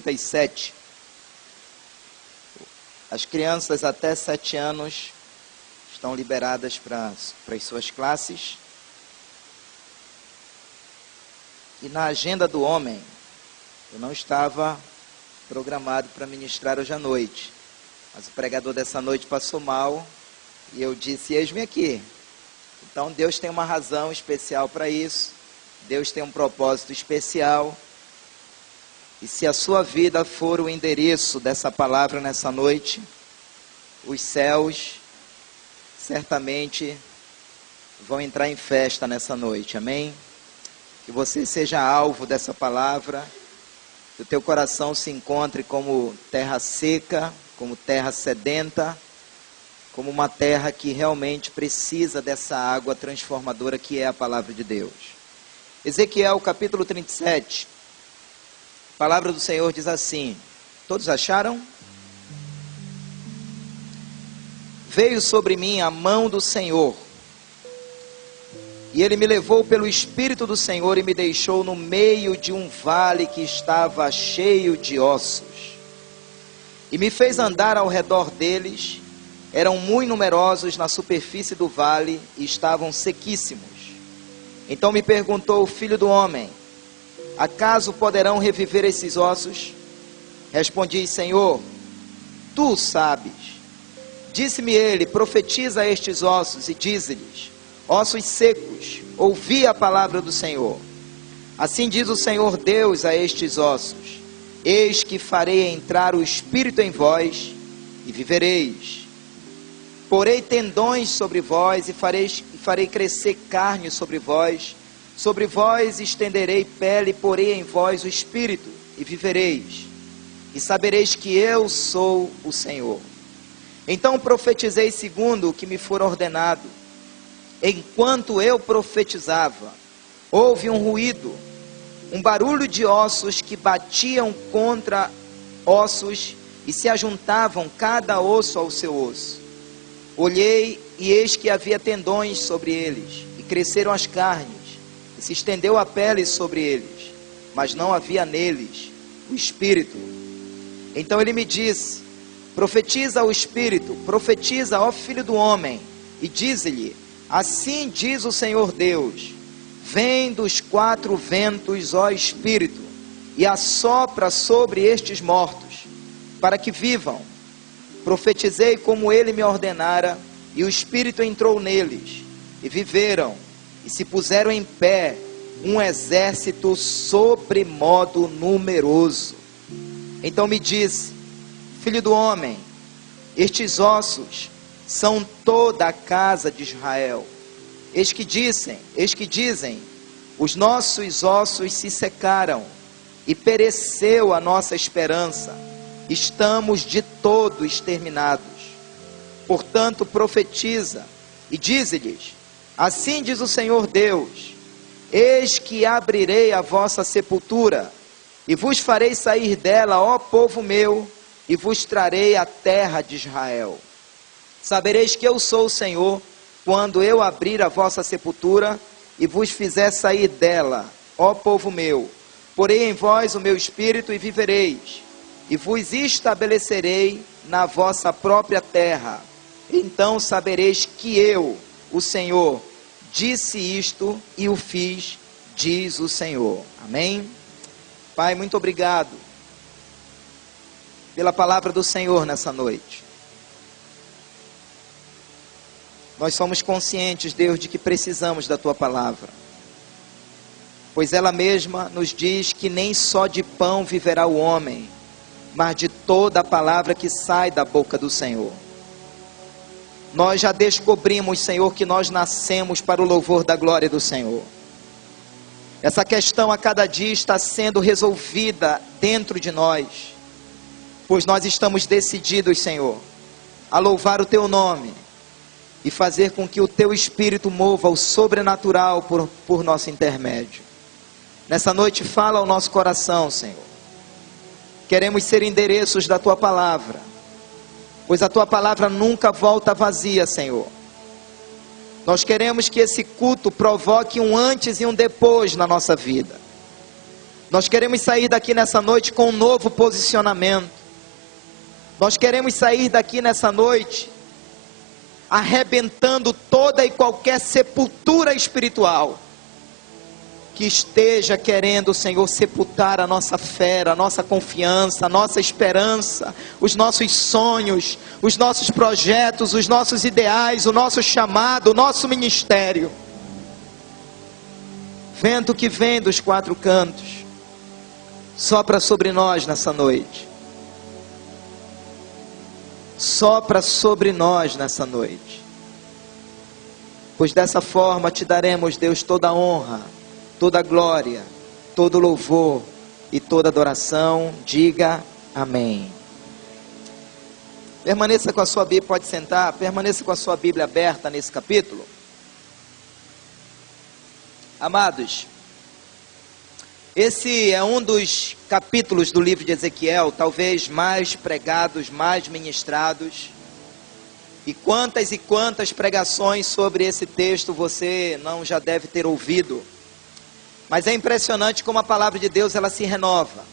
37. As crianças até 7 anos estão liberadas para as suas classes. E na agenda do homem, eu não estava programado para ministrar hoje à noite. Mas o pregador dessa noite passou mal e eu disse, eis-me aqui. Então Deus tem uma razão especial para isso. Deus tem um propósito especial. E se a sua vida for o endereço dessa palavra nessa noite, os céus certamente vão entrar em festa nessa noite, amém? Que você seja alvo dessa palavra, que o teu coração se encontre como terra seca, como terra sedenta, como uma terra que realmente precisa dessa água transformadora que é a palavra de Deus. Ezequiel capítulo 37, a palavra do Senhor diz assim, todos acharam? Veio sobre mim a mão do Senhor, e ele me levou pelo Espírito do Senhor e me deixou no meio de um vale que estava cheio de ossos. E me fez andar ao redor deles, eram muito numerosos na superfície do vale e estavam sequíssimos. Então me perguntou o filho do homem, acaso poderão reviver esses ossos? Respondi, Senhor, tu sabes. Disse-me ele, profetiza a estes ossos e dize-lhes, ossos secos, ouvi a palavra do Senhor. Assim diz o Senhor Deus a estes ossos, eis que farei entrar o Espírito em vós e vivereis. Porei tendões sobre vós e farei crescer carne sobre vós estenderei pele, porei em vós o Espírito e vivereis. E sabereis que eu sou o Senhor. Então profetizei segundo o que me for ordenado. Enquanto eu profetizava, houve um ruído, um barulho de ossos que batiam contra ossos e se ajuntavam cada osso ao seu osso. Olhei e eis que havia tendões sobre eles, e cresceram as carnes, e se estendeu a pele sobre eles, mas não havia neles o Espírito. Então ele me disse, profetiza ao Espírito, profetiza ao Filho do Homem, e dize-lhe, assim diz o Senhor Deus, vem dos 4 ventos, ó Espírito, e assopra sobre estes mortos, para que vivam. Profetizei como ele me ordenara, e o Espírito entrou neles, e viveram, e se puseram em pé, um exército sobremodo numeroso. Então me disse, filho do homem, estes ossos são toda a casa de Israel. Eis que dizem, os nossos ossos se secaram, e pereceu a nossa esperança, estamos de todo exterminados. Portanto profetiza, e dize-lhes, assim diz o Senhor Deus, eis que abrirei a vossa sepultura, e vos farei sair dela, ó povo meu, e vos trarei a terra de Israel. Sabereis que eu sou o Senhor, quando eu abrir a vossa sepultura, e vos fizer sair dela, ó povo meu, porei em vós o meu espírito e vivereis, e vos estabelecerei na vossa própria terra. Então sabereis que eu, o Senhor, disse isto e o fiz, diz o Senhor. Amém? Pai, muito obrigado pela palavra do Senhor nessa noite. Nós somos conscientes, Deus, de que precisamos da Tua palavra, pois ela mesma nos diz que nem só de pão viverá o homem, mas de toda a palavra que sai da boca do Senhor. Nós já descobrimos, Senhor, que nós nascemos para o louvor da glória do Senhor. Essa questão a cada dia está sendo resolvida dentro de nós, pois nós estamos decididos, Senhor, a louvar o Teu nome e fazer com que o Teu Espírito mova o sobrenatural por nosso intermédio. Nessa noite fala ao nosso coração, Senhor. Queremos ser endereços da Tua palavra, pois a Tua palavra nunca volta vazia, Senhor. Nós queremos que esse culto provoque um antes e um depois na nossa vida. Nós queremos sair daqui nessa noite com um novo posicionamento. Nós queremos sair daqui nessa noite arrebentando toda e qualquer sepultura espiritual que esteja querendo, Senhor, sepultar a nossa fé, a nossa confiança, a nossa esperança, os nossos sonhos, os nossos projetos, os nossos ideais, o nosso chamado, o nosso ministério. Vento que vem dos quatro cantos, sopra sobre nós nessa noite. Sopra sobre nós nessa noite. Pois dessa forma te daremos, Deus, toda a honra, toda a glória, todo louvor e toda adoração. Diga amém. Permaneça com a sua Bíblia, pode sentar, permaneça com a sua Bíblia aberta nesse capítulo. Amados, esse é um dos capítulos do livro de Ezequiel, talvez mais pregados, mais ministrados. E quantas pregações sobre esse texto você não já deve ter ouvido. Mas é impressionante como a palavra de Deus ela se renova.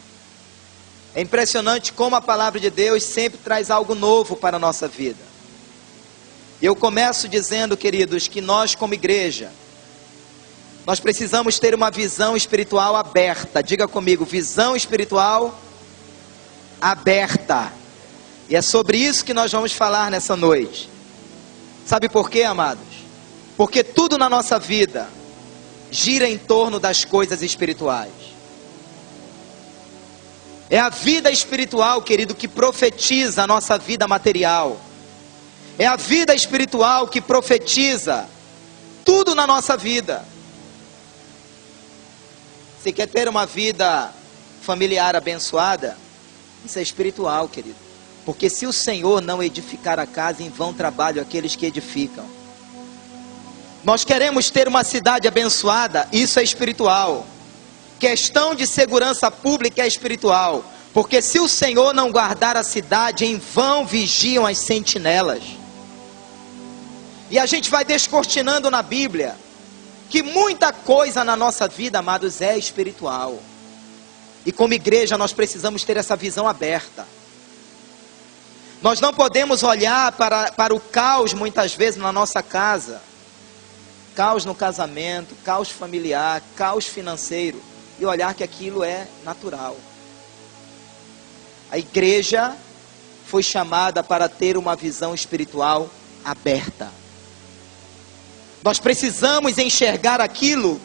É impressionante como a palavra de Deus sempre traz algo novo para a nossa vida. E eu começo dizendo, queridos, que nós como igreja, nós precisamos ter uma visão espiritual aberta. Diga comigo, visão espiritual aberta. E é sobre isso que nós vamos falar nessa noite. Sabe por quê, amados? Porque tudo na nossa vida gira em torno das coisas espirituais. É a vida espiritual, querido, que profetiza a nossa vida material. É a vida espiritual que profetiza tudo na nossa vida. Você quer ter uma vida familiar abençoada? Isso é espiritual, querido. Porque se o Senhor não edificar a casa, em vão trabalham aqueles que edificam. Nós queremos ter uma cidade abençoada, isso é espiritual. Questão de segurança pública é espiritual. Porque se o Senhor não guardar a cidade, em vão vigiam as sentinelas. E a gente vai descortinando na Bíblia que muita coisa na nossa vida, amados, é espiritual. E como igreja nós precisamos ter essa visão aberta. Nós não podemos olhar para o caos muitas vezes na nossa casa. Caos no casamento, caos familiar, caos financeiro. E olhar que aquilo é natural. A igreja foi chamada para ter uma visão espiritual aberta. Nós precisamos enxergar aquilo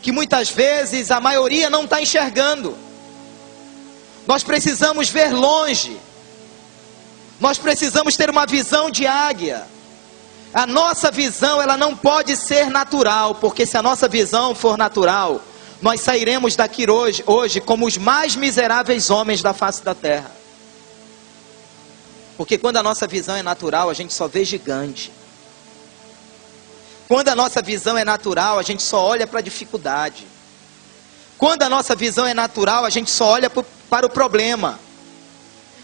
que muitas vezes a maioria não está enxergando. Nós precisamos ver longe. Nós precisamos ter uma visão de águia. A nossa visão ela não pode ser natural, porque se a nossa visão for natural, nós sairemos daqui hoje como os mais miseráveis homens da face da terra. Porque quando a nossa visão é natural, a gente só vê gigante. Quando a nossa visão é natural, a gente só olha para a dificuldade. Quando a nossa visão é natural, a gente só olha para o problema.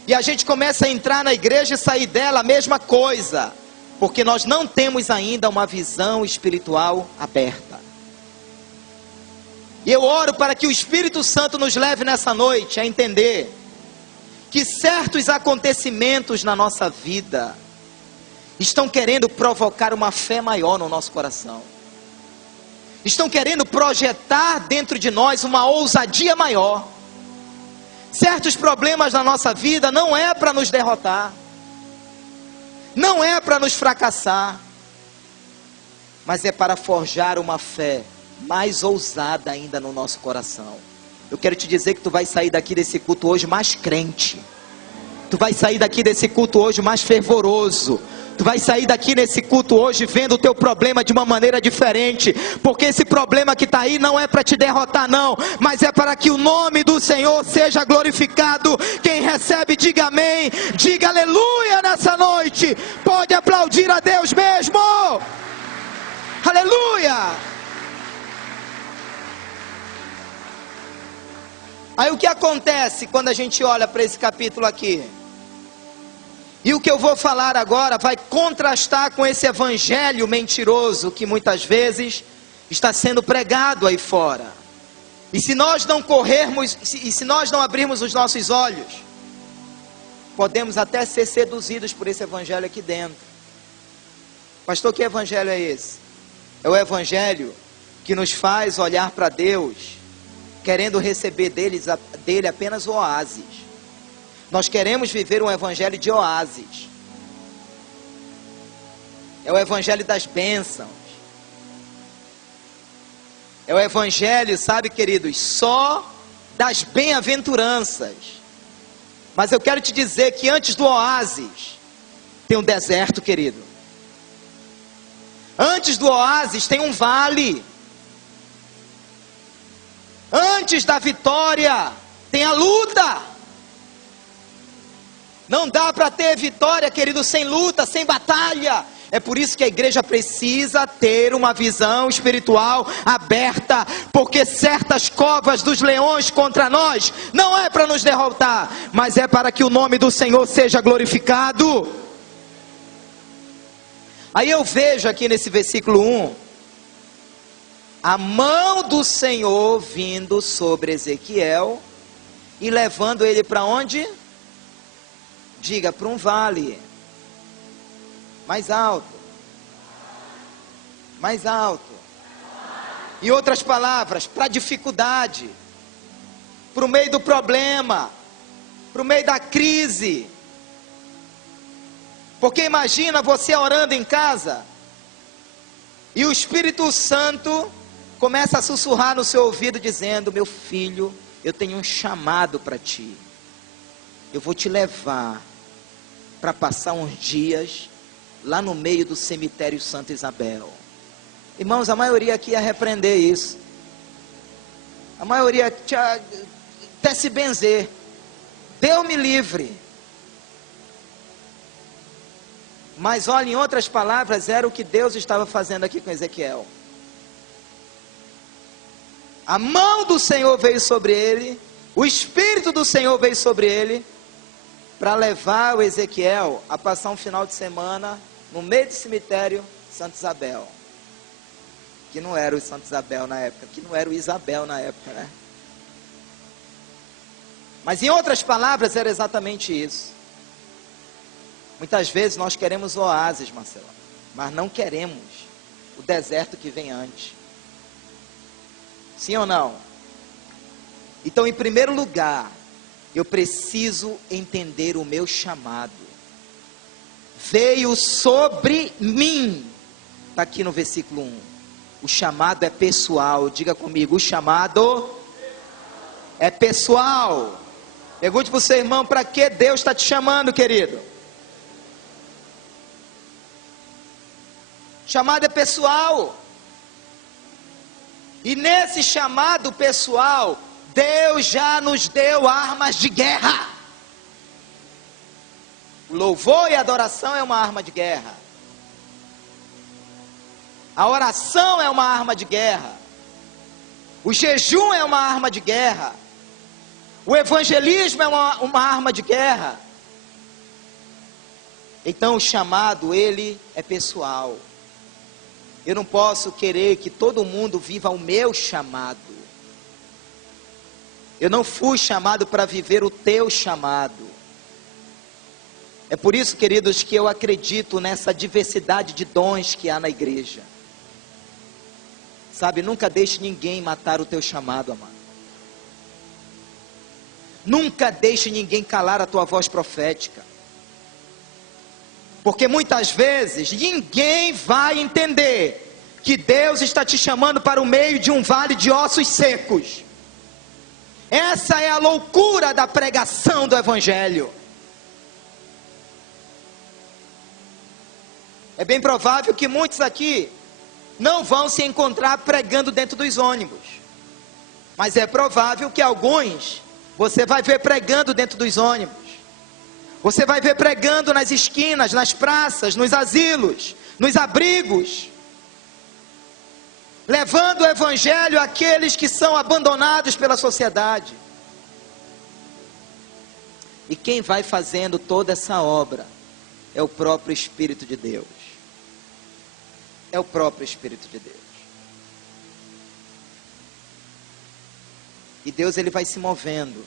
E a gente começa a entrar na igreja e sair dela a mesma coisa. Porque nós não temos ainda uma visão espiritual aberta. E eu oro para que o Espírito Santo nos leve nessa noite a entender que certos acontecimentos na nossa vida estão querendo provocar uma fé maior no nosso coração. Estão querendo projetar dentro de nós uma ousadia maior. Certos problemas na nossa vida não é para nos derrotar. Não é para nos fracassar. Mas é para forjar uma fé mais ousada ainda no nosso coração. Eu quero te dizer que tu vai sair daqui desse culto hoje mais crente. Tu vai sair daqui desse culto hoje mais fervoroso. Tu vai sair daqui nesse culto hoje vendo o teu problema de uma maneira diferente. Porque esse problema que está aí não é para te derrotar não. Mas é para que o nome do Senhor seja glorificado. Quem recebe diga amém. Diga aleluia nessa noite. Pode aplaudir a Deus mesmo. Aleluia. Aí o que acontece quando a gente olha para esse capítulo aqui? E o que eu vou falar agora vai contrastar com esse evangelho mentiroso que muitas vezes está sendo pregado aí fora. E se nós não corrermos, e se nós não abrirmos os nossos olhos, podemos até ser seduzidos por esse evangelho aqui dentro. Pastor, que evangelho é esse? É o evangelho que nos faz olhar para Deus, querendo receber dele apenas oásis. Nós queremos viver um evangelho de oásis. É o evangelho das bênçãos. É o evangelho, sabe, queridos, só das bem-aventuranças. Mas eu quero te dizer que antes do oásis tem um deserto, querido. Antes do oásis tem um vale. Antes da vitória tem a luta. Não dá para ter vitória, querido, sem luta, sem batalha. É por isso que a igreja precisa ter uma visão espiritual aberta, porque certas covas dos leões contra nós não é para nos derrotar, mas é para que o nome do Senhor seja glorificado. Aí eu vejo aqui nesse versículo 1, a mão do Senhor vindo sobre Ezequiel e levando ele para onde? Diga, para um vale. Mais alto. Mais alto. Em outras palavras, para a dificuldade, para o meio do problema, para o meio da crise. Porque imagina você orando em casa e o Espírito Santo começa a sussurrar no seu ouvido dizendo: meu filho, eu tenho um chamado para ti. Eu vou te levar para passar uns dias lá no meio do cemitério Santa Isabel. Irmãos, a maioria aqui ia repreender isso. A maioria até se benzer. Deus me livre. Mas olha, em outras palavras, era o que Deus estava fazendo aqui com Ezequiel. A mão do Senhor veio sobre ele, o Espírito do Senhor veio sobre ele, para levar o Ezequiel a passar um final de semana no meio do cemitério Santa Isabel. Que não era o Santa Isabel na época, que não era o Isabel na época, né? Mas em outras palavras era exatamente isso. Muitas vezes nós queremos oásis, Marcelo, mas não queremos o deserto que vem antes. Sim ou não? Então, em primeiro lugar, eu preciso entender o meu chamado. Veio sobre mim. Está aqui no versículo 1. O chamado é pessoal. Diga comigo, o chamado é pessoal. Pergunte para o seu irmão, para que Deus está te chamando, querido? Chamado é pessoal. E nesse chamado pessoal, Deus já nos deu armas de guerra. O louvor e a adoração é uma arma de guerra. A oração é uma arma de guerra. O jejum é uma arma de guerra. O evangelismo é uma arma de guerra. Então o chamado, ele é pessoal. Eu não posso querer que todo mundo viva o meu chamado. Eu não fui chamado para viver o teu chamado. É por isso, queridos, que eu acredito nessa diversidade de dons que há na igreja. Sabe, nunca deixe ninguém matar o teu chamado, amado. Nunca deixe ninguém calar a tua voz profética. Porque muitas vezes ninguém vai entender que Deus está te chamando para o meio de um vale de ossos secos. Essa é a loucura da pregação do Evangelho. É bem provável que muitos aqui não vão se encontrar pregando dentro dos ônibus. Mas é provável que alguns você vai ver pregando dentro dos ônibus. Você vai ver pregando nas esquinas, nas praças, nos asilos, nos abrigos. Levando o Evangelho àqueles que são abandonados pela sociedade. E quem vai fazendo toda essa obra é o próprio Espírito de Deus. É o próprio Espírito de Deus. E Deus, ele vai se movendo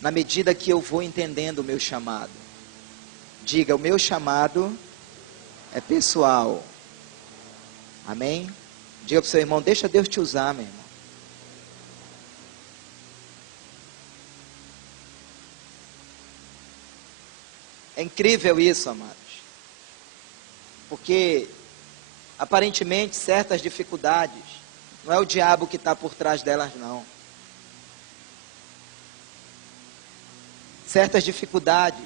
na medida que eu vou entendendo o meu chamado. Diga, o meu chamado é pessoal. Amém? Diga para o seu irmão, deixa Deus te usar, meu irmão. É incrível isso, amados. Porque, aparentemente, certas dificuldades, não é o diabo que está por trás delas, não. Certas dificuldades,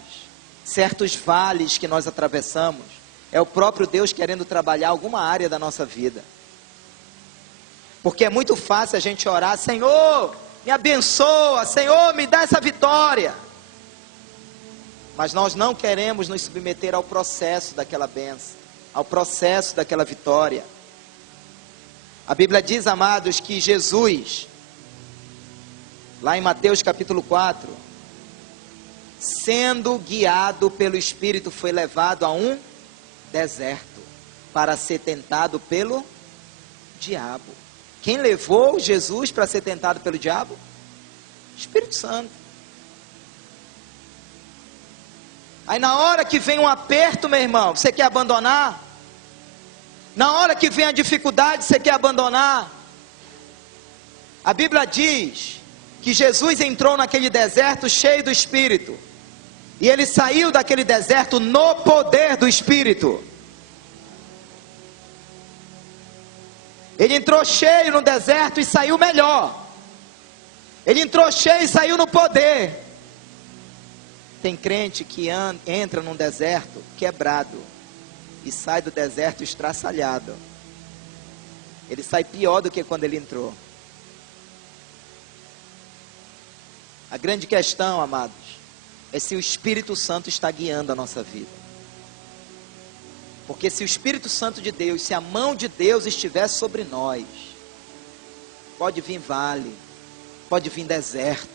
certos vales que nós atravessamos, é o próprio Deus querendo trabalhar alguma área da nossa vida. Porque é muito fácil a gente orar, Senhor, me abençoa, Senhor, me dá essa vitória. Mas nós não queremos nos submeter ao processo daquela bênção, ao processo daquela vitória. A Bíblia diz, amados, que Jesus, lá em Mateus capítulo 4, sendo guiado pelo Espírito, foi levado a um deserto, para ser tentado pelo diabo. Quem levou Jesus para ser tentado pelo diabo? Espírito Santo. Aí na hora que vem um aperto, meu irmão, você quer abandonar? Na hora que vem a dificuldade, você quer abandonar? A Bíblia diz que Jesus entrou naquele deserto cheio do Espírito. E ele saiu daquele deserto no poder do Espírito. Ele entrou cheio no deserto e saiu melhor. Ele entrou cheio e saiu no poder. Tem crente que entra num deserto quebrado e sai do deserto estraçalhado. Ele sai pior do que quando ele entrou. A grande questão, amados, é se o Espírito Santo está guiando a nossa vida. Porque se o Espírito Santo de Deus, se a mão de Deus estiver sobre nós, pode vir vale, pode vir deserto,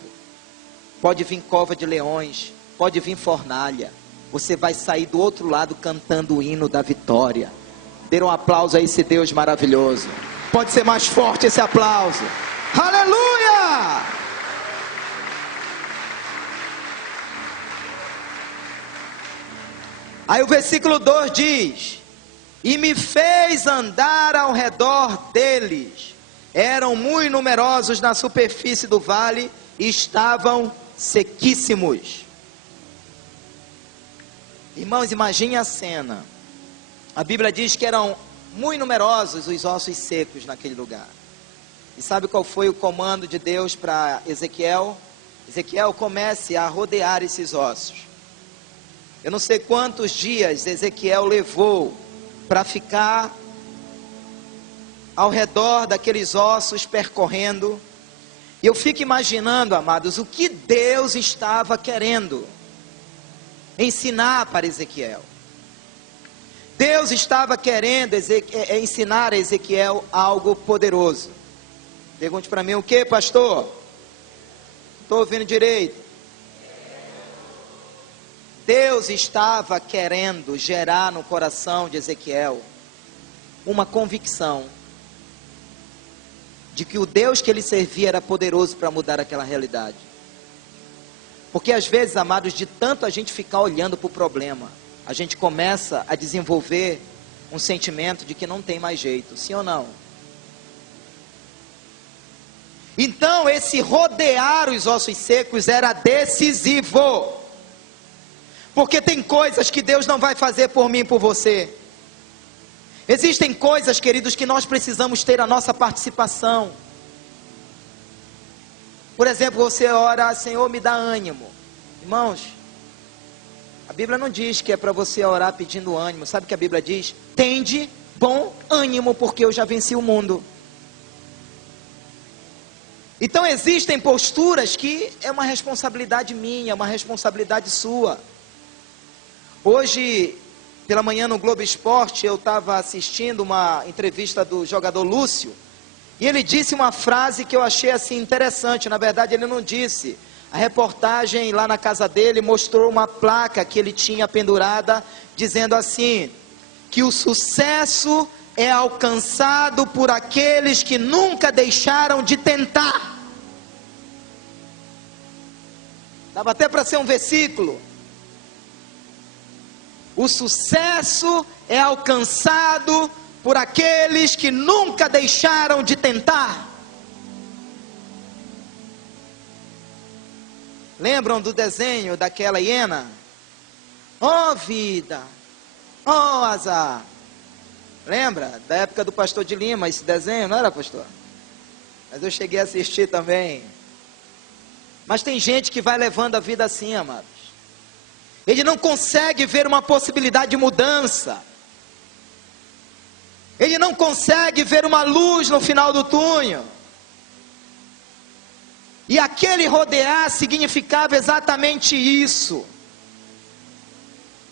pode vir cova de leões, pode vir fornalha, você vai sair do outro lado cantando o hino da vitória. Dê um aplauso a esse Deus maravilhoso. Pode ser mais forte esse aplauso. Aleluia! Aí o versículo 2 diz: e me fez andar ao redor deles. Eram muito numerosos na superfície do vale e estavam sequíssimos. Irmãos, imagine a cena. A Bíblia diz que eram muito numerosos os ossos secos naquele lugar. E sabe qual foi o comando de Deus para Ezequiel? Ezequiel, comece a rodear esses ossos. Eu não sei quantos dias Ezequiel levou para ficar ao redor daqueles ossos percorrendo. E eu fico imaginando, amados, o que Deus estava querendo ensinar para Ezequiel. Deus estava querendo ensinar a Ezequiel algo poderoso. Pergunte para mim, o que, pastor? Não estou ouvindo direito. Deus estava querendo gerar no coração de Ezequiel uma convicção de que o Deus que ele servia era poderoso para mudar aquela realidade. Porque às vezes, amados, de tanto a gente ficar olhando para o problema, a gente começa a desenvolver um sentimento de que não tem mais jeito, sim ou não? Então esse rodear os ossos secos era decisivo. Porque tem coisas que Deus não vai fazer por mim e por você. Existem coisas, queridos, que nós precisamos ter a nossa participação. Por exemplo, você ora, Senhor, me dá ânimo. Irmãos, a Bíblia não diz que é para você orar pedindo ânimo. Sabe o que a Bíblia diz? Tende bom ânimo, porque eu já venci o mundo. Então existem posturas que é uma responsabilidade minha, uma responsabilidade sua. Hoje, pela manhã no Globo Esporte, eu estava assistindo uma entrevista do jogador Lúcio, e ele disse uma frase que eu achei assim interessante. Na verdade ele não disse. A reportagem lá na casa dele mostrou uma placa que ele tinha pendurada, dizendo assim, que o sucesso é alcançado por aqueles que nunca deixaram de tentar. Estava até para ser um versículo. O sucesso é alcançado por aqueles que nunca deixaram de tentar. Lembram do desenho daquela hiena? Oh vida, oh azar. Lembra da época do pastor de Lima, esse desenho, não era, pastor? Mas eu cheguei a assistir também. Mas tem gente que vai levando a vida assim, amados. Ele não consegue ver uma possibilidade de mudança. Ele não consegue ver uma luz no final do túnel. E aquele rodear significava exatamente isso.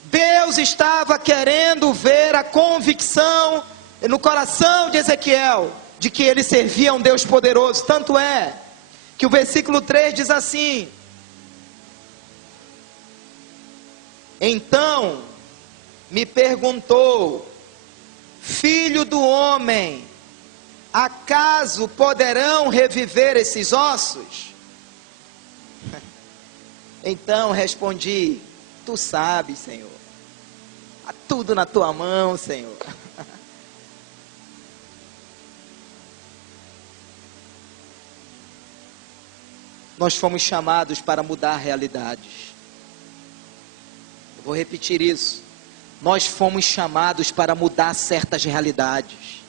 Deus estava querendo ver a convicção no coração de Ezequiel, de que ele servia a um Deus poderoso. Tanto é, que o versículo 3 diz assim: então me perguntou, filho do homem, acaso poderão reviver esses ossos? Então respondi, tu sabes, Senhor, há tudo na tua mão, Senhor. Nós fomos chamados para mudar realidades. Eu vou repetir isso. Nós fomos chamados para mudar certas realidades.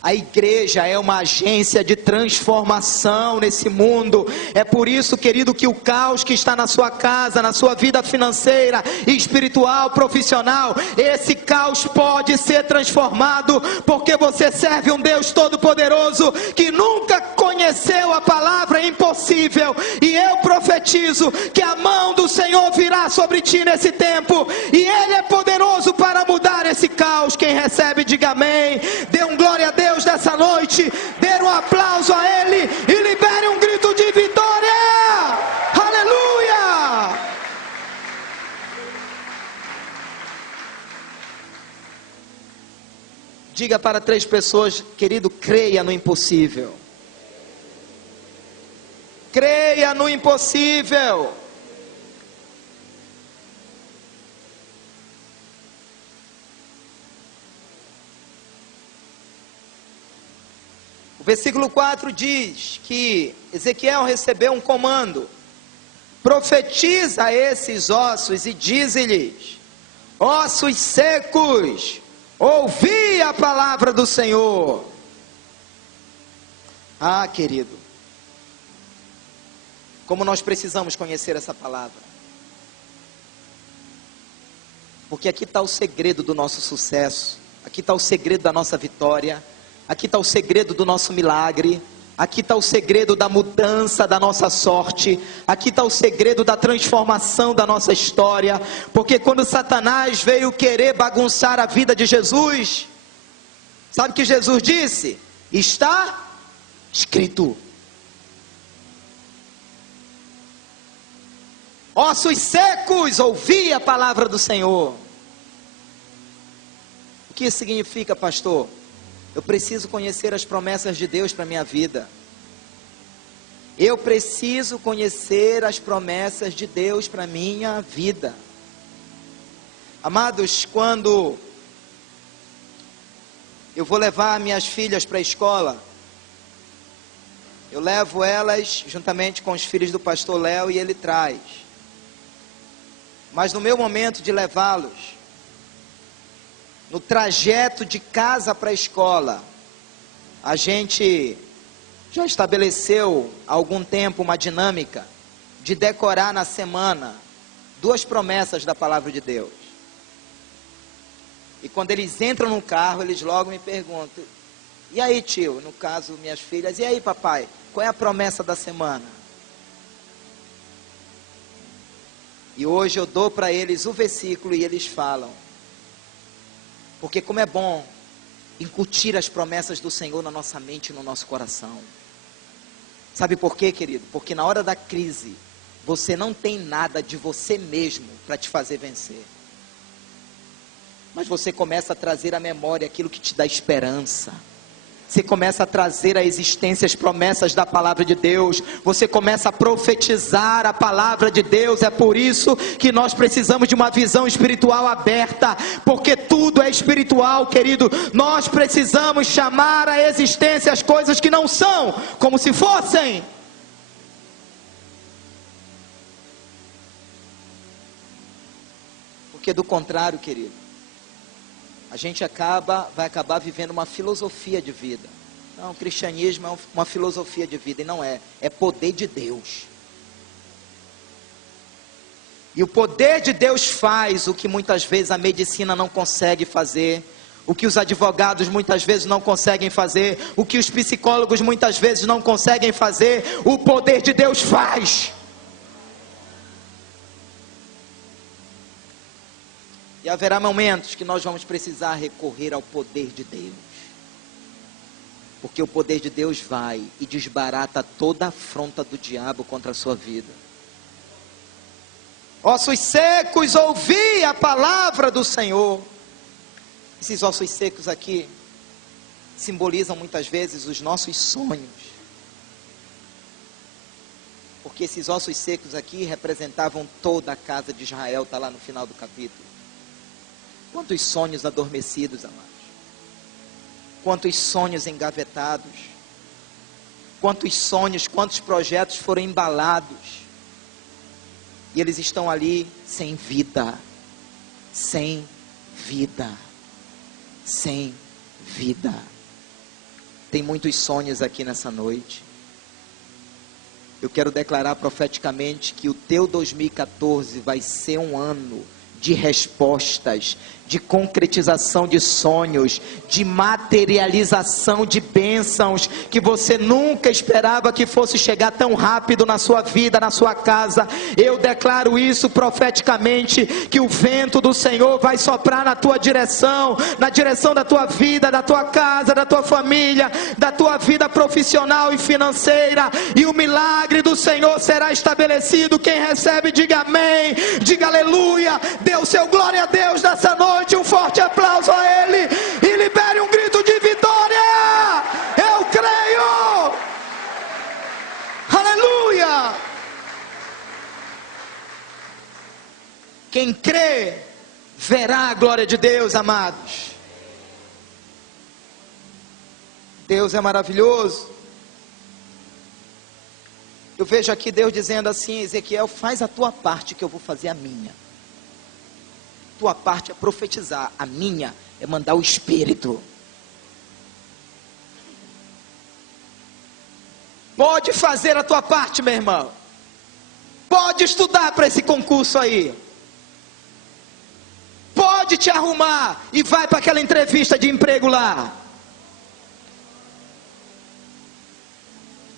A igreja é uma agência de transformação nesse mundo. É por isso, querido, que o caos que está na sua casa, na sua vida financeira, espiritual, profissional, esse caos pode ser transformado, porque você serve um Deus todo-poderoso, que nunca conheceu a palavra impossível. E eu profetizo que a mão do Senhor virá sobre ti nesse tempo, e Ele é poderoso para mudar esse caos. Quem recebe, diga amém. Dê um glória a Deus dessa noite, dê um aplauso a Ele e libere um grito de vitória. Aleluia! Diga para 3 pessoas, querido, creia no impossível. Creia no impossível. O versículo 4 diz que Ezequiel recebeu um comando: profetiza a esses ossos e dize-lhes, ossos secos, ouvi a palavra do Senhor. Ah, querido, como nós precisamos conhecer essa palavra, porque aqui está o segredo do nosso sucesso, aqui está o segredo da nossa vitória, aqui está o segredo do nosso milagre, aqui está o segredo da mudança da nossa sorte, aqui está o segredo da transformação da nossa história. Porque quando Satanás veio querer bagunçar a vida de Jesus, sabe o que Jesus disse? Está escrito. Ossos secos, ouvi a palavra do Senhor. O que isso significa, pastor? Eu preciso conhecer as promessas de Deus para a minha vida. Eu preciso conhecer as promessas de Deus para a minha vida. Amados, quando eu vou levar minhas filhas para a escola, eu levo elas juntamente com os filhos do pastor Léo e ele traz. Mas no meu momento de levá-los, no trajeto de casa para a escola, a gente já estabeleceu há algum tempo uma dinâmica de decorar na semana 2 promessas da palavra de Deus. E quando eles entram no carro, eles logo me perguntam, e aí tio, no caso minhas filhas, e aí papai, qual é a promessa da semana? E hoje eu dou para eles o versículo e eles falam. Porque como é bom incutir as promessas do Senhor na nossa mente e no nosso coração. Sabe por quê, querido? Porque na hora da crise, você não tem nada de você mesmo para te fazer vencer. Mas você começa a trazer à memória aquilo que te dá esperança. Você começa a trazer à existência as promessas da palavra de Deus. Você começa a profetizar a palavra de Deus. É por isso que nós precisamos de uma visão espiritual aberta. Porque tudo é espiritual, querido. Nós precisamos chamar à existência as coisas que não são, como se fossem. Porque do contrário, querido, a gente vai acabar vivendo uma filosofia de vida. Não, o cristianismo é uma filosofia de vida, e não é. É poder de Deus. E o poder de Deus faz o que muitas vezes a medicina não consegue fazer, o que os advogados muitas vezes não conseguem fazer, o que os psicólogos muitas vezes não conseguem fazer, o poder de Deus faz. E haverá momentos que nós vamos precisar recorrer ao poder de Deus. Porque o poder de Deus vai e desbarata toda a afronta do diabo contra a sua vida. Ossos secos, ouvi a palavra do Senhor. Esses ossos secos aqui simbolizam muitas vezes os nossos sonhos. Porque esses ossos secos aqui representavam toda a casa de Israel, está lá no final do capítulo. Quantos sonhos adormecidos, amados. Quantos sonhos engavetados. Quantos sonhos, quantos projetos foram embalados. E eles estão ali sem vida. Sem vida. Sem vida. Tem muitos sonhos aqui nessa noite. Eu quero declarar profeticamente que o teu 2014 vai ser um ano de respostas, de concretização de sonhos, de materialização de bênçãos, que você nunca esperava que fosse chegar tão rápido na sua vida, na sua casa. Eu declaro isso profeticamente, que o vento do Senhor vai soprar na tua direção, na direção da tua vida, da tua casa, da tua família, da tua vida profissional e financeira, e o milagre do Senhor será estabelecido. Quem recebe, diga amém, diga aleluia, dê o seu glória a Deus nessa noite. Um forte aplauso a Ele e libere um grito de vitória. Eu creio. Aleluia. Quem crê verá a glória de Deus, amados. Deus é maravilhoso. Eu vejo aqui Deus dizendo assim: Ezequiel, faz a tua parte que eu vou fazer a minha. Tua parte é profetizar, a minha é mandar o Espírito. Pode fazer a tua parte, meu irmão. Pode estudar para esse concurso aí. Pode te arrumar e vai para aquela entrevista de emprego lá.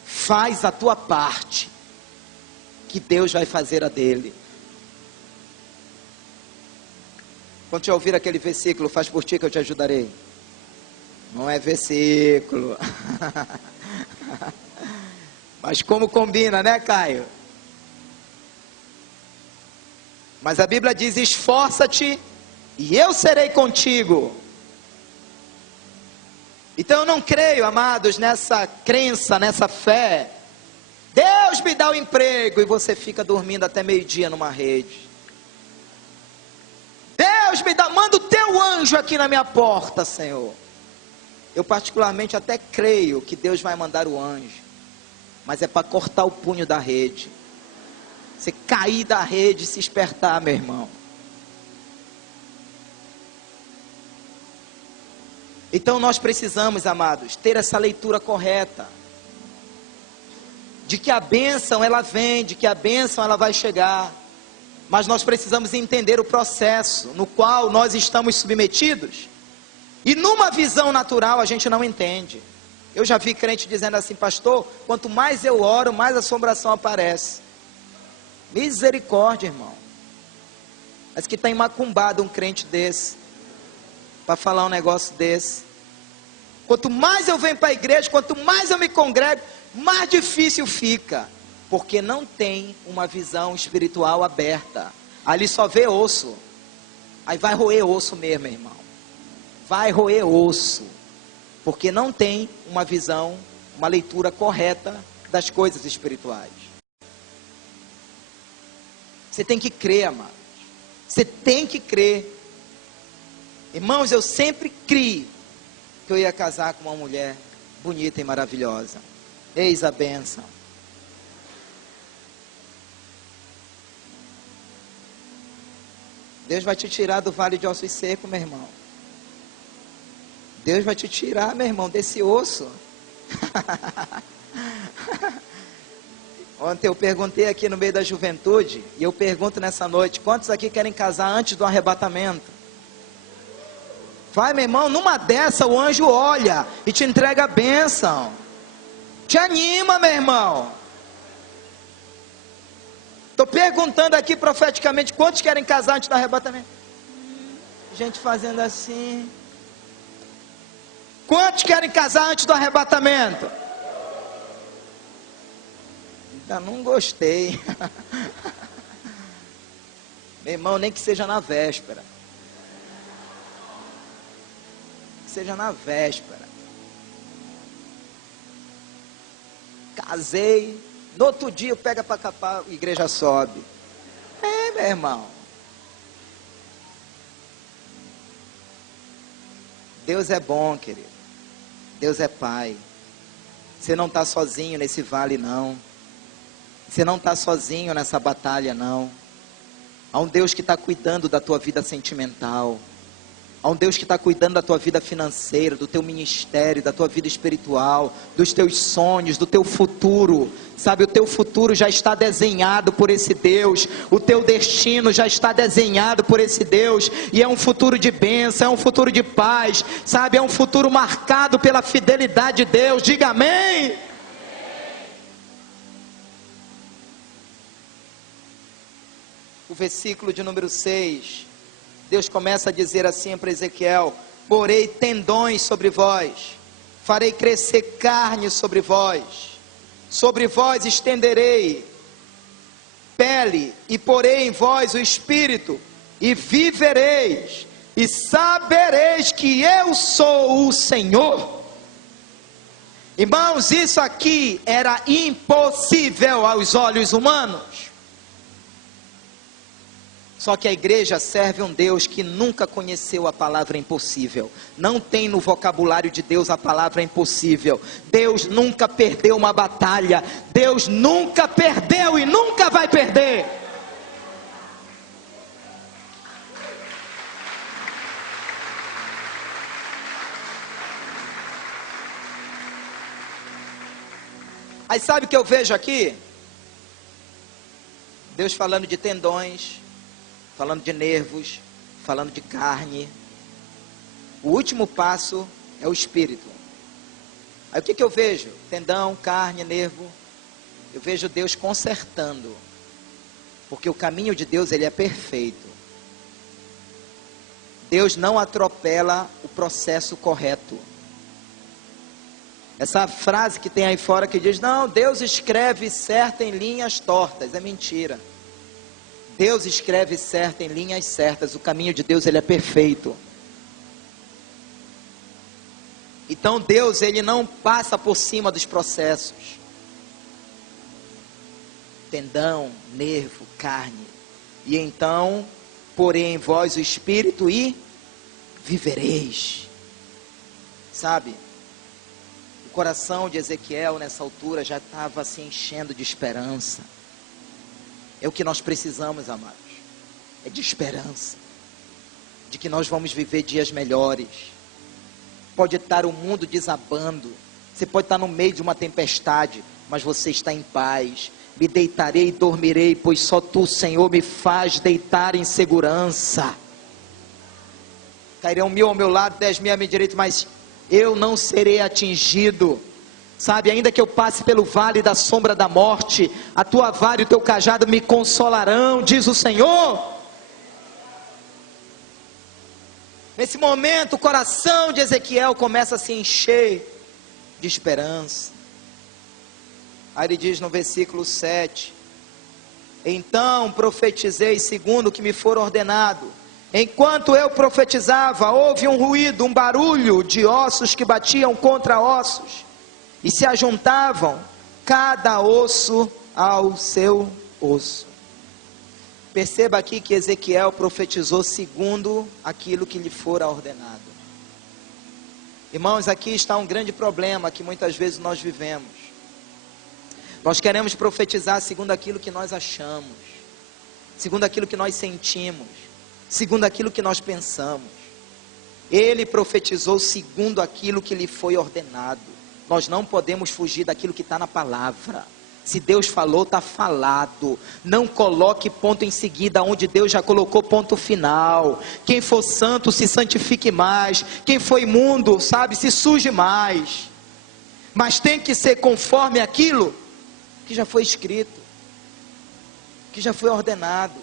Faz a tua parte, que Deus vai fazer a dele. Quando já ouvir aquele versículo, faz por ti que eu te ajudarei. Não é versículo. Mas como combina, né, Caio? Mas a Bíblia diz: esforça-te e eu serei contigo. Então eu não creio, amados, nessa crença, nessa fé. Deus me dá o emprego e você fica dormindo até meio-dia numa rede. Deus me dá, manda o teu anjo aqui na minha porta, Senhor. Eu particularmente até creio que Deus vai mandar o anjo, mas é para cortar o punho da rede. Você cair da rede e se espertar, meu irmão. Então nós precisamos, amados, ter essa leitura correta, de que a bênção ela vem, de que a bênção ela vai chegar. Mas nós precisamos entender o processo no qual nós estamos submetidos. E numa visão natural a gente não entende. Eu já vi crente dizendo assim: pastor, quanto mais eu oro, mais assombração aparece. Misericórdia, irmão. Mas que está macumbado um crente desse, para falar um negócio desse. Quanto mais eu venho para a igreja, quanto mais eu me congrego, mais difícil fica. Porque não tem uma visão espiritual aberta. Ali só vê osso. Aí vai roer osso mesmo, irmão. Vai roer osso. porque não tem uma visão, uma leitura correta das coisas espirituais. Você tem que crer, amados. Você tem que crer. Irmãos, eu sempre criei que eu ia casar com uma mulher bonita e maravilhosa. Eis a bênção. Deus vai te tirar do vale de ossos secos, meu irmão. Deus vai te tirar, meu irmão, desse osso. Ontem eu perguntei aqui no meio da juventude, e eu pergunto nessa noite, quantos aqui querem casar antes do arrebatamento? Vai, meu irmão, numa dessa o anjo olha e te entrega a bênção. Te anima, meu irmão. Estou perguntando aqui profeticamente, quantos querem casar antes do arrebatamento? Gente fazendo assim. Quantos querem casar antes do arrebatamento? Ainda não gostei. Meu irmão, nem que seja na véspera. Que seja na véspera. Casei. No outro dia pega para capar, a igreja sobe. Meu irmão. Deus é bom, querido. Deus é Pai. Você não está sozinho nesse vale, não. Você não está sozinho nessa batalha, não. Há um Deus que está cuidando da tua vida sentimental. Há um Deus que está cuidando da tua vida financeira, do teu ministério, da tua vida espiritual, dos teus sonhos, do teu futuro. Sabe, o teu futuro já está desenhado por esse Deus. O teu destino já está desenhado por esse Deus. E é um futuro de bênção, é um futuro de paz. Sabe, é um futuro marcado pela fidelidade de Deus. Diga amém. O versículo de número 6. Deus começa a dizer assim para Ezequiel: porei tendões sobre vós, farei crescer carne sobre vós estenderei pele, e porei em vós o espírito, e vivereis, e sabereis que eu sou o Senhor. Irmãos, isso aqui era impossível aos olhos humanos. Só que a igreja serve um Deus que nunca conheceu a palavra impossível. Não tem no vocabulário de Deus a palavra impossível. Deus nunca perdeu uma batalha. Deus nunca perdeu e nunca vai perder. Aí sabe o que eu vejo aqui? Deus falando de tendões, falando de nervos, falando de carne. O último passo é o espírito. Aí o que eu vejo? Tendão, carne, nervo. Eu vejo Deus consertando. Porque o caminho de Deus, ele é perfeito. Deus não atropela o processo correto. Essa frase que tem aí fora que diz, não, Deus escreve certo em linhas tortas. É mentira. Deus escreve certo em linhas certas. O caminho de Deus, ele é perfeito. Então Deus, ele não passa por cima dos processos. Tendão, nervo, carne. E então, porei em vós o espírito e vivereis. Sabe? O coração de Ezequiel nessa altura já estava se enchendo de esperança. É o que nós precisamos, amados. É de esperança. De que nós vamos viver dias melhores. Pode estar o mundo desabando. Você pode estar no meio de uma tempestade, mas você está em paz. Me deitarei e dormirei, pois só Tu, Senhor, me faz deitar em segurança. Cairão 1000 ao meu lado, 10.000 à minha direita, mas eu não serei atingido. Sabe, ainda que eu passe pelo vale da sombra da morte, a tua vara e o teu cajado me consolarão, diz o Senhor. Nesse momento, o coração de Ezequiel começa a se encher de esperança. Aí ele diz no versículo 7: então profetizei segundo o que me for ordenado, Enquanto eu profetizava, houve um ruído, um barulho de ossos que batiam contra ossos e se ajuntavam, cada osso ao seu osso. Perceba aqui que Ezequiel profetizou segundo aquilo que lhe fora ordenado. Irmãos, aqui está um grande problema que muitas vezes nós vivemos. Nós queremos profetizar segundo aquilo que nós achamos, segundo aquilo que nós sentimos, segundo aquilo que nós pensamos. Ele profetizou segundo aquilo que lhe foi ordenado. Nós não podemos fugir daquilo que está na palavra. Se Deus falou, está falado. Não coloque ponto em seguida, onde Deus já colocou ponto final. Quem for santo, se santifique mais. Quem for imundo, sabe, se suje mais. Mas tem que ser conforme aquilo que já foi escrito, que já foi ordenado.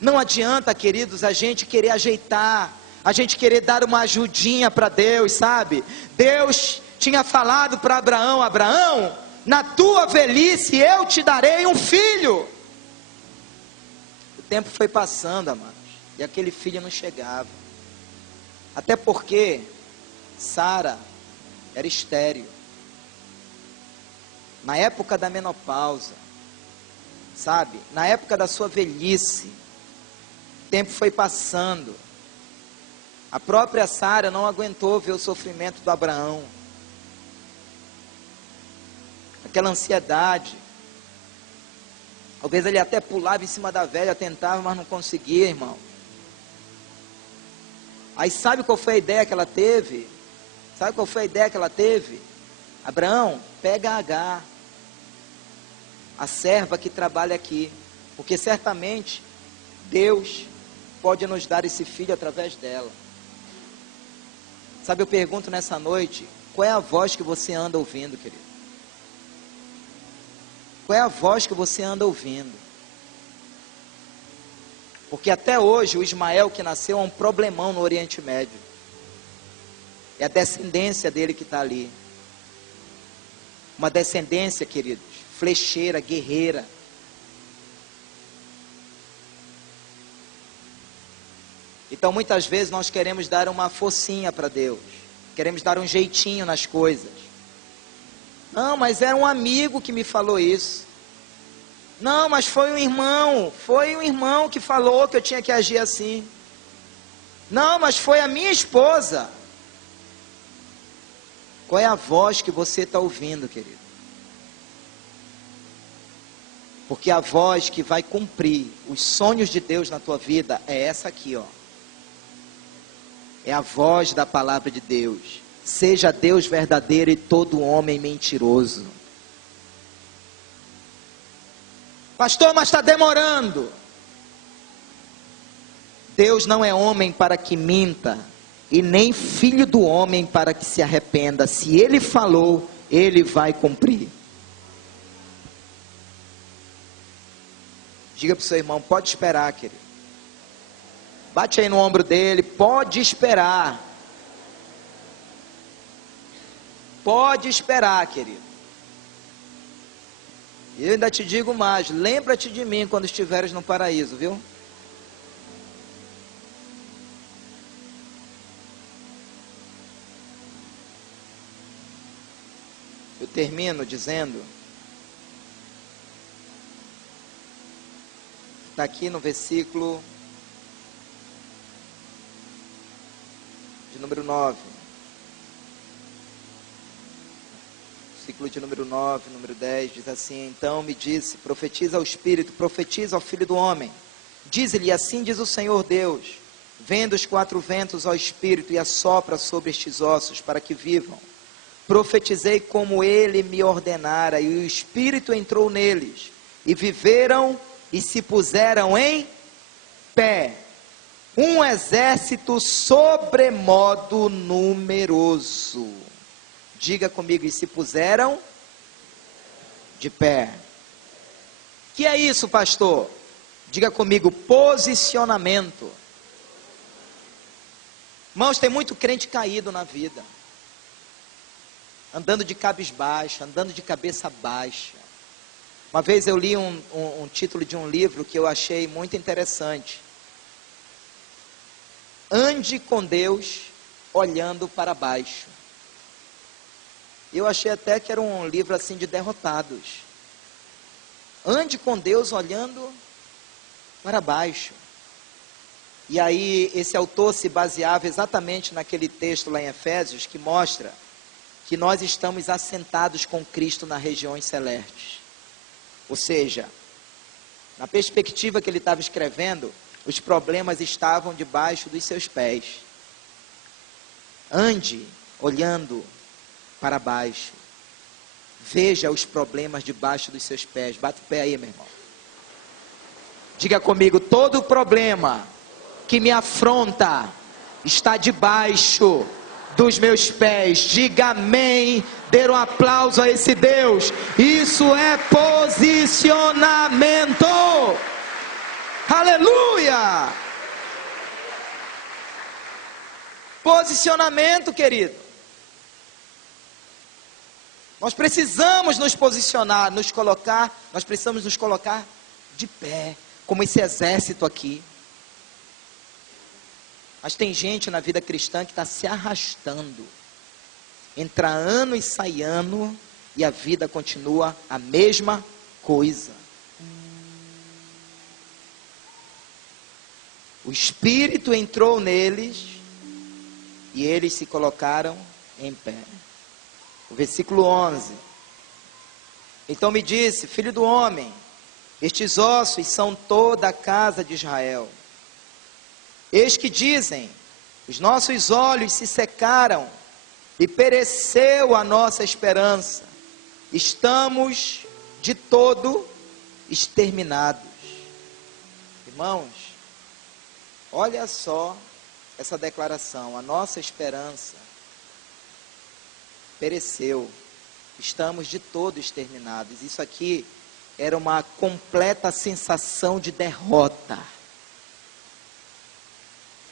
Não adianta, queridos, a gente querer ajeitar, a gente querer dar uma ajudinha para Deus, sabe? Deus tinha falado para Abraão: Abraão, na tua velhice eu te darei um filho. O tempo foi passando, amados, e aquele filho não chegava. Até porque Sara era estéril. Na época da menopausa, sabe? Na época da sua velhice, o tempo foi passando. A própria Sara não aguentou ver o sofrimento do Abraão. Aquela ansiedade. Talvez ele até pulava em cima da velha, tentava, mas não conseguia, irmão. Aí sabe qual foi a ideia que ela teve? Sabe qual foi a ideia que ela teve? Abraão, pega a Agar, a serva que trabalha aqui, porque certamente Deus pode nos dar esse filho através dela. Sabe, eu pergunto nessa noite, qual é a voz que você anda ouvindo, querido? Qual é a voz que você anda ouvindo? Porque até hoje o Ismael que nasceu é um problemão no Oriente Médio. É a descendência dele que está ali. Uma descendência, queridos, flecheira, guerreira. Então muitas vezes nós queremos dar uma focinha para Deus. Queremos dar um jeitinho nas coisas. Não, mas era um amigo que me falou isso. Não, mas foi um irmão que falou que eu tinha que agir assim. Não, mas foi a minha esposa. Qual é a voz que você está ouvindo, querido? Porque a voz que vai cumprir os sonhos de Deus na tua vida é essa aqui, ó. É a voz da palavra de Deus. Seja Deus verdadeiro e todo homem mentiroso. Pastor, mas está demorando. Deus não é homem para que minta, e nem filho do homem para que se arrependa. Se Ele falou, Ele vai cumprir. Diga para o seu irmão, pode esperar, querido. Bate aí no ombro dele, pode esperar. Pode esperar, querido. E eu ainda te digo mais, lembra-te de mim quando estiveres no paraíso, viu? Eu termino dizendo, está aqui no versículo de número 9. Versículo de número 9, número 10, diz assim: então me disse, profetiza ao Espírito, profetiza ao Filho do Homem. Diz-lhe, assim diz o Senhor Deus, vendo os 4 ventos ao Espírito e assopra sobre estes ossos, para que vivam. Profetizei como ele me ordenara, e o Espírito entrou neles, e viveram e se puseram em pé, um exército sobremodo numeroso. Diga comigo, e se puseram de pé. Que é isso, pastor? Diga comigo, posicionamento. Irmãos, tem muito crente caído na vida, andando de cabisbaixo, andando de cabeça baixa. Uma vez eu li um título de um livro que eu achei muito interessante. ande com Deus olhando para baixo. Eu achei até que era um livro assim de derrotados. Ande com Deus olhando para baixo. E aí esse autor se baseava exatamente naquele texto lá em Efésios, que mostra que nós estamos assentados com Cristo nas regiões celestes. Ou seja, na perspectiva que ele estava escrevendo, os problemas estavam debaixo dos seus pés. Ande olhando para baixo. Veja os problemas debaixo dos seus pés. Bate o pé aí, meu irmão. Diga comigo: todo problema que me afronta está debaixo dos meus pés. Diga amém. Dê um aplauso a esse Deus. Isso é posicionamento. Aleluia! Posicionamento, querido. Nós precisamos nos posicionar, nós precisamos nos colocar de pé, como esse exército aqui. Mas tem gente na vida cristã que está se arrastando. Entra ano e sai ano, e a vida continua a mesma coisa. O Espírito entrou neles, e eles se colocaram em pé. O versículo 11. Então me disse: filho do homem, estes ossos são toda a casa de Israel. Eis que dizem: os nossos olhos se secaram, e pereceu a nossa esperança. Estamos de todo exterminados. Irmãos, olha só essa declaração: a nossa esperança pereceu, estamos de todo exterminados. Isso aqui era uma completa sensação de derrota.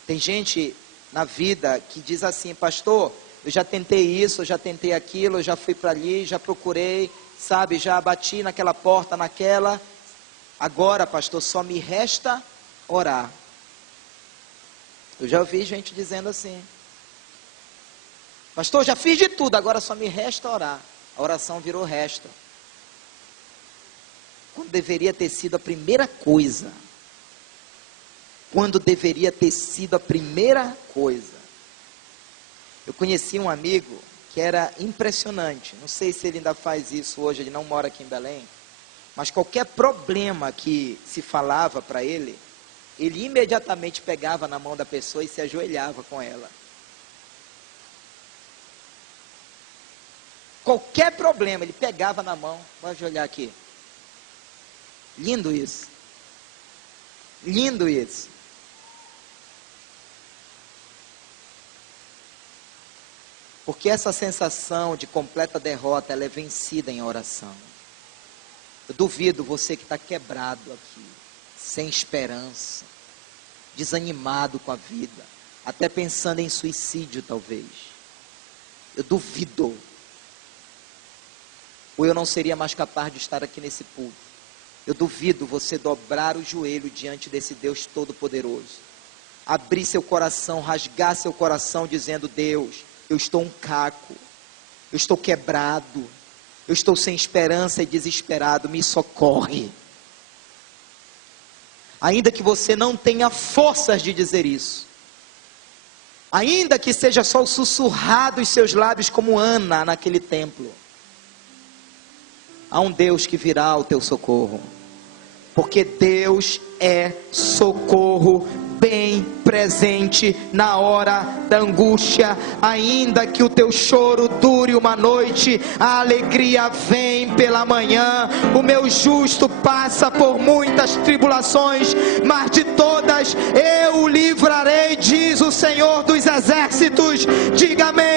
Tem gente na vida que diz assim: pastor, eu já tentei isso, eu já tentei aquilo, eu já fui para ali, já procurei, sabe, já bati naquela porta, naquela. Agora, pastor, só me resta orar. Eu já ouvi gente dizendo assim: pastor, já fiz de tudo, agora só me resta orar. A oração virou resto, quando deveria ter sido a primeira coisa. Quando deveria ter sido a primeira coisa. Eu conheci um amigo que era impressionante. Não sei se ele ainda faz isso hoje, ele não mora aqui em Belém. Mas qualquer problema que se falava para ele, ele imediatamente pegava na mão da pessoa e se ajoelhava com ela. Qualquer problema, ele pegava na mão. Pode olhar aqui. Lindo isso. Lindo isso. Porque essa sensação de completa derrota, ela é vencida em oração. Eu duvido você que está quebrado aqui, sem esperança, desanimado com a vida, até pensando em suicídio talvez. Eu duvido. Ou eu não seria mais capaz de estar aqui nesse púlpito. Eu duvido você dobrar o joelho diante desse Deus Todo-Poderoso. Abrir seu coração, rasgar seu coração dizendo: Deus, eu estou um caco, eu estou quebrado, eu estou sem esperança e desesperado, me socorre. Ainda que você não tenha forças de dizer isso, ainda que seja só o sussurrar dos seus lábios como Ana naquele templo, há um Deus que virá ao teu socorro, porque Deus é socorro bem presente na hora da angústia. Ainda que o teu choro dure uma noite, a alegria vem pela manhã. O meu justo passa por muitas tribulações, mas de todas eu o livrarei, diz o Senhor dos Exércitos. Diga amém.